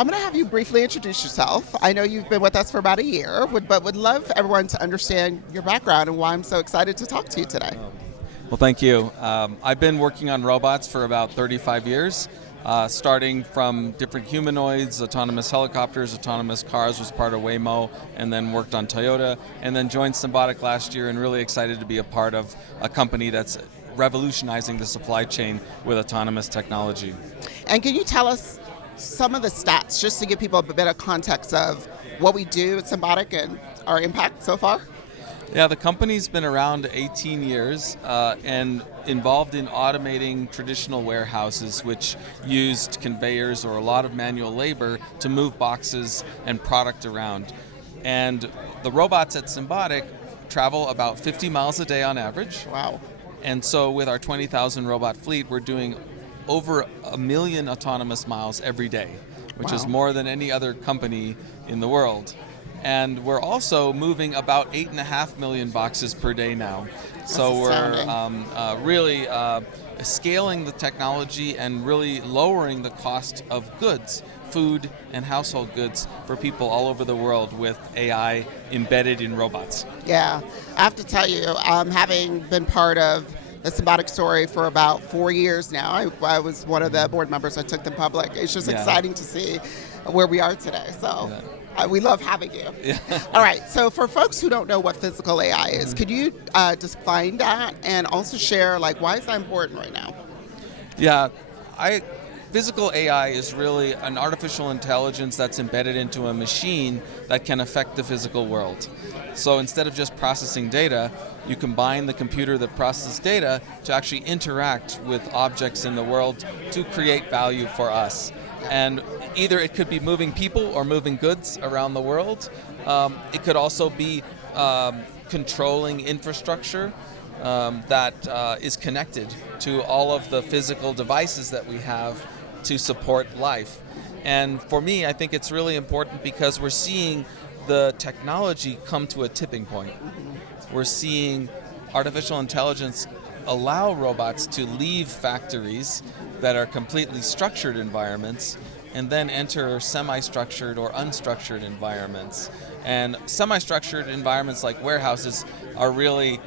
I'm going to have you briefly introduce yourself. I know you've been with us for about a year, but would love everyone to understand your background and why I'm so excited to talk to you today. Well, thank you. I've been working on robots for about 35 years, starting from different humanoids, autonomous helicopters, autonomous cars, was part of Waymo, and then worked on Toyota, and then joined Symbotic last year, and really excited to be a part of a company that's revolutionizing the supply chain with autonomous technology. And can you tell us some of the stats, just to give people a bit of context of what we do at Symbotic and our impact so far? Yeah, the company's been around 18 years and involved in automating traditional warehouses, which used conveyors or a lot of manual labor to move boxes and product around. And the robots at Symbotic travel about 50 miles a day on average. Wow. And so with our 20,000 robot fleet, we're doing over 1 million autonomous miles every day, which is more than any other company in the world. And we're also moving about 8.5 million boxes per day now. So we're really scaling the technology and really lowering the cost of goods, food and household goods for people all over the world with AI embedded in robots. Yeah, I have to tell you, having been part of the Symbotic story for about 4 years now, I was one of the board members that took them public. It's just exciting to see where we are today. So. We love having you. Yeah. All right, so for folks who don't know what physical AI is, could you define that and also share, why is that important right now? Yeah, physical AI is really an artificial intelligence that's embedded into a machine that can affect the physical world. So instead of just processing data, you combine the computer that processes data to actually interact with objects in the world to create value for us. And either it could be moving people or moving goods around the world. It could also be controlling infrastructure that is connected to all of the physical devices that we have to support life. And for me, I think it's really important because we're seeing the technology come to a tipping point. We're seeing artificial intelligence allow robots to leave factories that are completely structured environments and then enter semi-structured or unstructured environments. And semi-structured environments like warehouses are really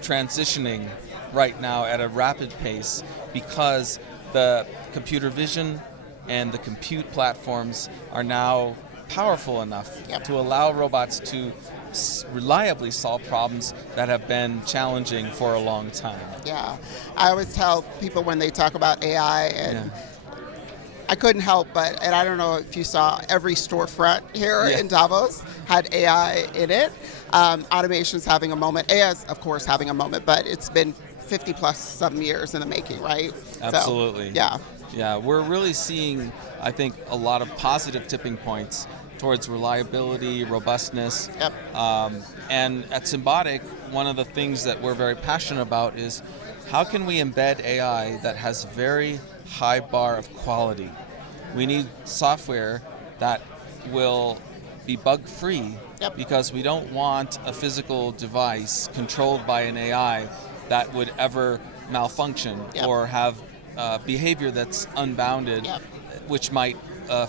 transitioning right now at a rapid pace because the computer vision and the compute platforms are now powerful enough to allow robots to reliably solve problems that have been challenging for a long time. Yeah, I always tell people when they talk about AI, and I couldn't help but, and I don't know if you saw, every storefront here in Davos had AI in it. Automation's having a moment. AI is, of course, having a moment, but it's been 50 plus some years in the making, right? Absolutely. So, yeah, we're really seeing, I think, a lot of positive tipping points towards reliability, robustness. And at Symbotic, one of the things that we're very passionate about is how can we embed AI that has very high bar of quality. We need software that will be bug-free because we don't want a physical device controlled by an AI that would ever malfunction or have behavior that's unbounded, which might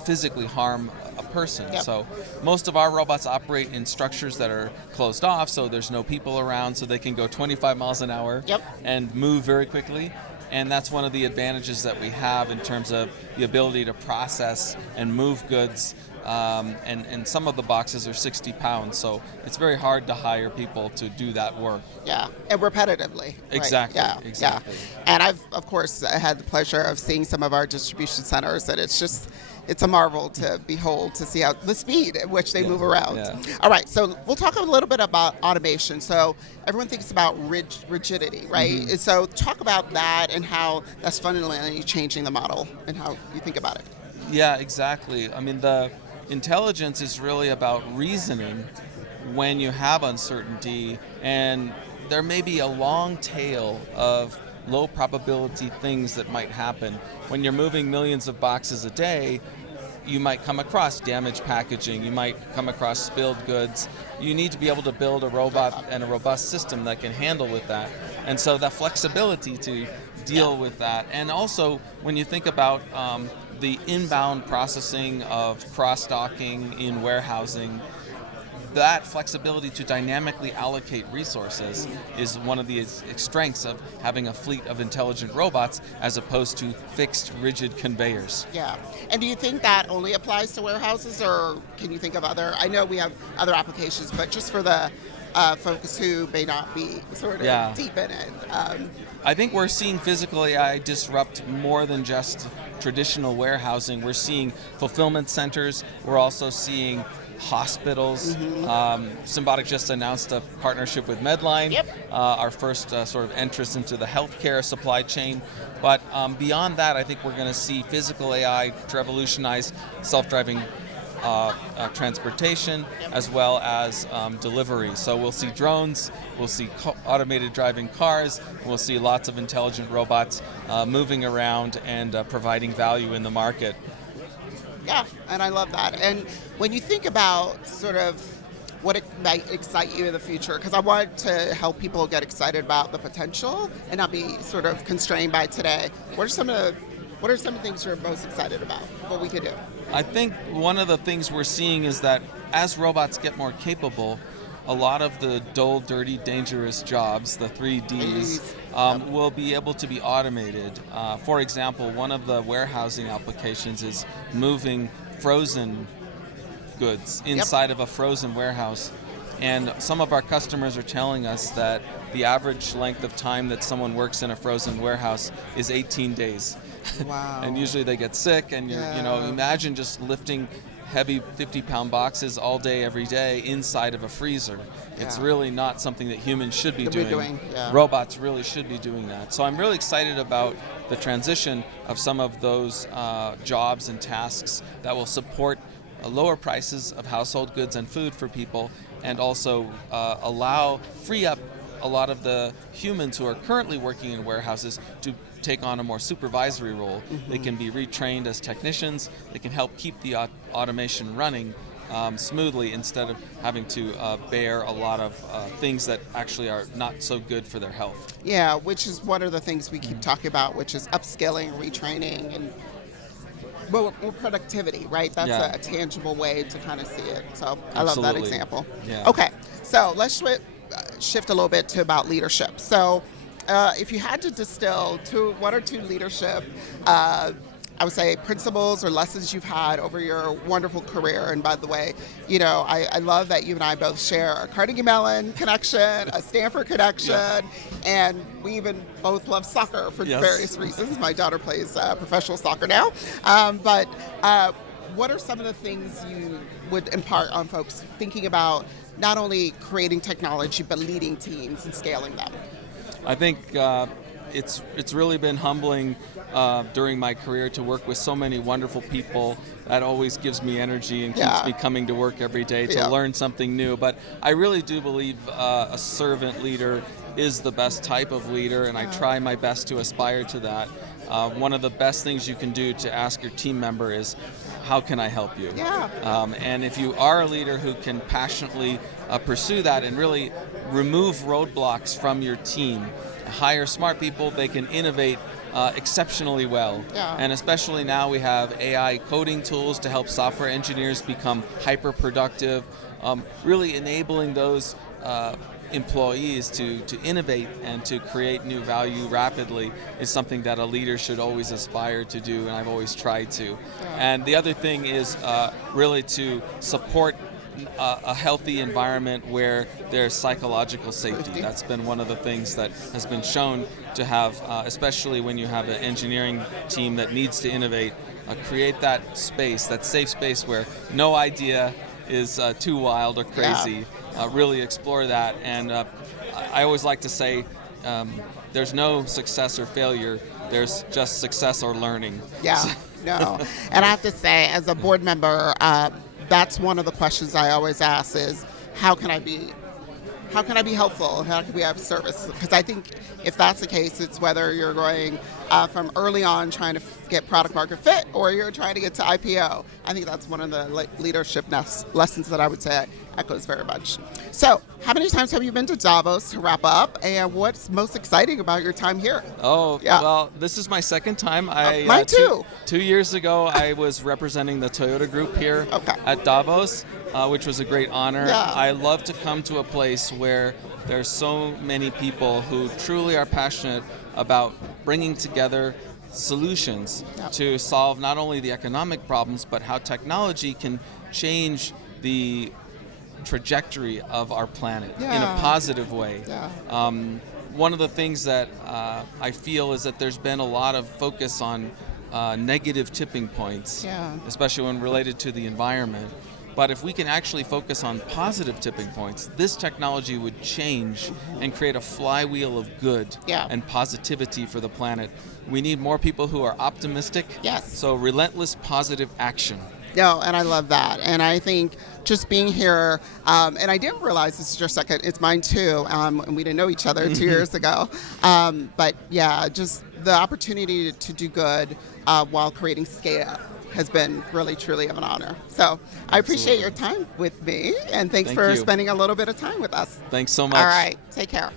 physically harm a person. So most of our robots operate in structures that are closed off, so there's no people around, so they can go 25 miles an hour and move very quickly. And that's one of the advantages that we have in terms of the ability to process and move goods. And some of the boxes are 60 pounds, so it's very hard to hire people to do that work. Yeah, and repetitively. Exactly. Right? Exactly. And I've, of course, had the pleasure of seeing some of our distribution centers, and it's a marvel to behold, to see how the speed at which they move around. All right, so we'll talk a little bit about automation. So everyone thinks about rigidity, right? And so talk about that and how that's fundamentally changing the model and how you think about it. Yeah, exactly. I mean, the intelligence is really about reasoning when you have uncertainty, and there may be a long tail of low probability things that might happen. When you're moving millions of boxes a day, you might come across damaged packaging, you might come across spilled goods. You need to be able to build a robot and a robust system that can handle with that. And so the flexibility to deal with that. And also, when you think about the inbound processing of cross-docking in warehousing, that flexibility to dynamically allocate resources is one of the strengths of having a fleet of intelligent robots as opposed to fixed, rigid conveyors. Yeah. And do you think that only applies to warehouses, or can you think of other? I know we have other applications, but just for the folks who may not be sort of deep in it. I think we're seeing physical AI disrupt more than just traditional warehousing. We're seeing fulfillment centers. We're also seeing hospitals. Symbotic just announced a partnership with Medline, our first sort of entrance into the healthcare supply chain. But beyond that, I think we're going to see physical AI revolutionize self-driving transportation as well as delivery. So we'll see drones, we'll see automated driving cars, we'll see lots of intelligent robots moving around and providing value in the market. Yeah, and I love that. And when you think about sort of what it might excite you in the future, because I want to help people get excited about the potential and not be sort of constrained by today. What are some of the things you're most excited about? What we could do? I think one of the things we're seeing is that as robots get more capable, a lot of the dull, dirty, dangerous jobs, the 3Ds, will be able to be automated. For example, one of the warehousing applications is moving frozen goods inside of a frozen warehouse. And some of our customers are telling us that the average length of time that someone works in a frozen warehouse is 18 days. Wow. And usually they get sick, and imagine just lifting heavy 50-pound boxes all day, every day inside of a freezer. It's really not something that humans should be doing. Robots really should be doing that. So I'm really excited about the transition of some of those jobs and tasks that will support lower prices of household goods and food for people, and also free up a lot of the humans who are currently working in warehouses to take on a more supervisory role. They can be retrained as technicians. They can help keep the automation running smoothly instead of having to bear a lot of things that actually are not so good for their health. Yeah, which is one of the things we keep talking about, which is upskilling, retraining, and more productivity, right? That's a tangible way to kind of see it. So I love that example. Yeah. Okay, so let's shift a little bit to about leadership. So if you had to distill one or two leadership, I would say principles or lessons you've had over your wonderful career. And by the way, I love that you and I both share a Carnegie Mellon connection, a Stanford connection, and we even both love soccer for various reasons. My daughter plays professional soccer now. But what are some of the things you would impart on folks thinking about not only creating technology, but leading teams and scaling them? I think it's really been humbling during my career to work with so many wonderful people. That always gives me energy and keeps me coming to work every day to learn something new. But I really do believe a servant leader is the best type of leader, and I try my best to aspire to that. One of the best things you can do to ask your team member is, how can I help you? And if you are a leader who can passionately pursue that and really remove roadblocks from your team, hire smart people, they can innovate exceptionally well. And especially now we have AI coding tools to help software engineers become hyper productive, really enabling those employees to innovate and to create new value rapidly is something that a leader should always aspire to do, and I've always tried to. And the other thing is really to support a healthy environment where there's psychological safety. That's been one of the things that has been shown to have, especially when you have an engineering team that needs to innovate, create that space, that safe space where no idea is too wild or crazy. Really explore that, and I always like to say there's no success or failure, there's just success or learning. No. And I have to say, as a board member, that's one of the questions I always ask is, how can I be helpful? How can we have service? Because I think if that's the case, it's whether you're going from early on trying to get product market fit, or you're trying to get to IPO. I think that's one of the leadership lessons that I would say echoes very much. So, how many times have you been to Davos, to wrap up, and what's most exciting about your time here? Oh, yeah. Well, this is my second time. Mine too. 2 years ago, I was representing the Toyota Group here at Davos, which was a great honor. Yeah. I love to come to a place where there's so many people who truly are passionate about bringing together solutions to solve not only the economic problems, but how technology can change the trajectory of our planet in a positive way. One of the things that I feel is that there's been a lot of focus on negative tipping points, especially when related to the environment. But if we can actually focus on positive tipping points, this technology would change and create a flywheel of good and positivity for the planet. We need more people who are optimistic. Yes. So relentless positive action. No, and I love that. And I think just being here, and I didn't realize this is your second, it's mine too, and we didn't know each other 2 years ago. But yeah, just the opportunity to do good while creating scale has been really, truly of an honor. So I appreciate your time with me, and thanks for spending a little bit of time with us. Thanks so much. All right, take care.